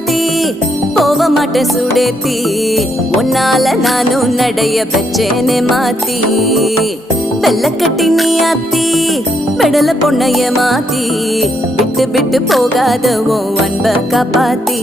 மாத்தி போக மாட்டேன் சுடேத்தி உன்னால நானும் நடைய பெச்சேனே மாத்தி வெள்ளக்கட்டி நீ ஆத்தி பெடல பொண்ணைய மாத்தி விட்டு விட்டு போகாத உன் அன்ப காப்பாத்தி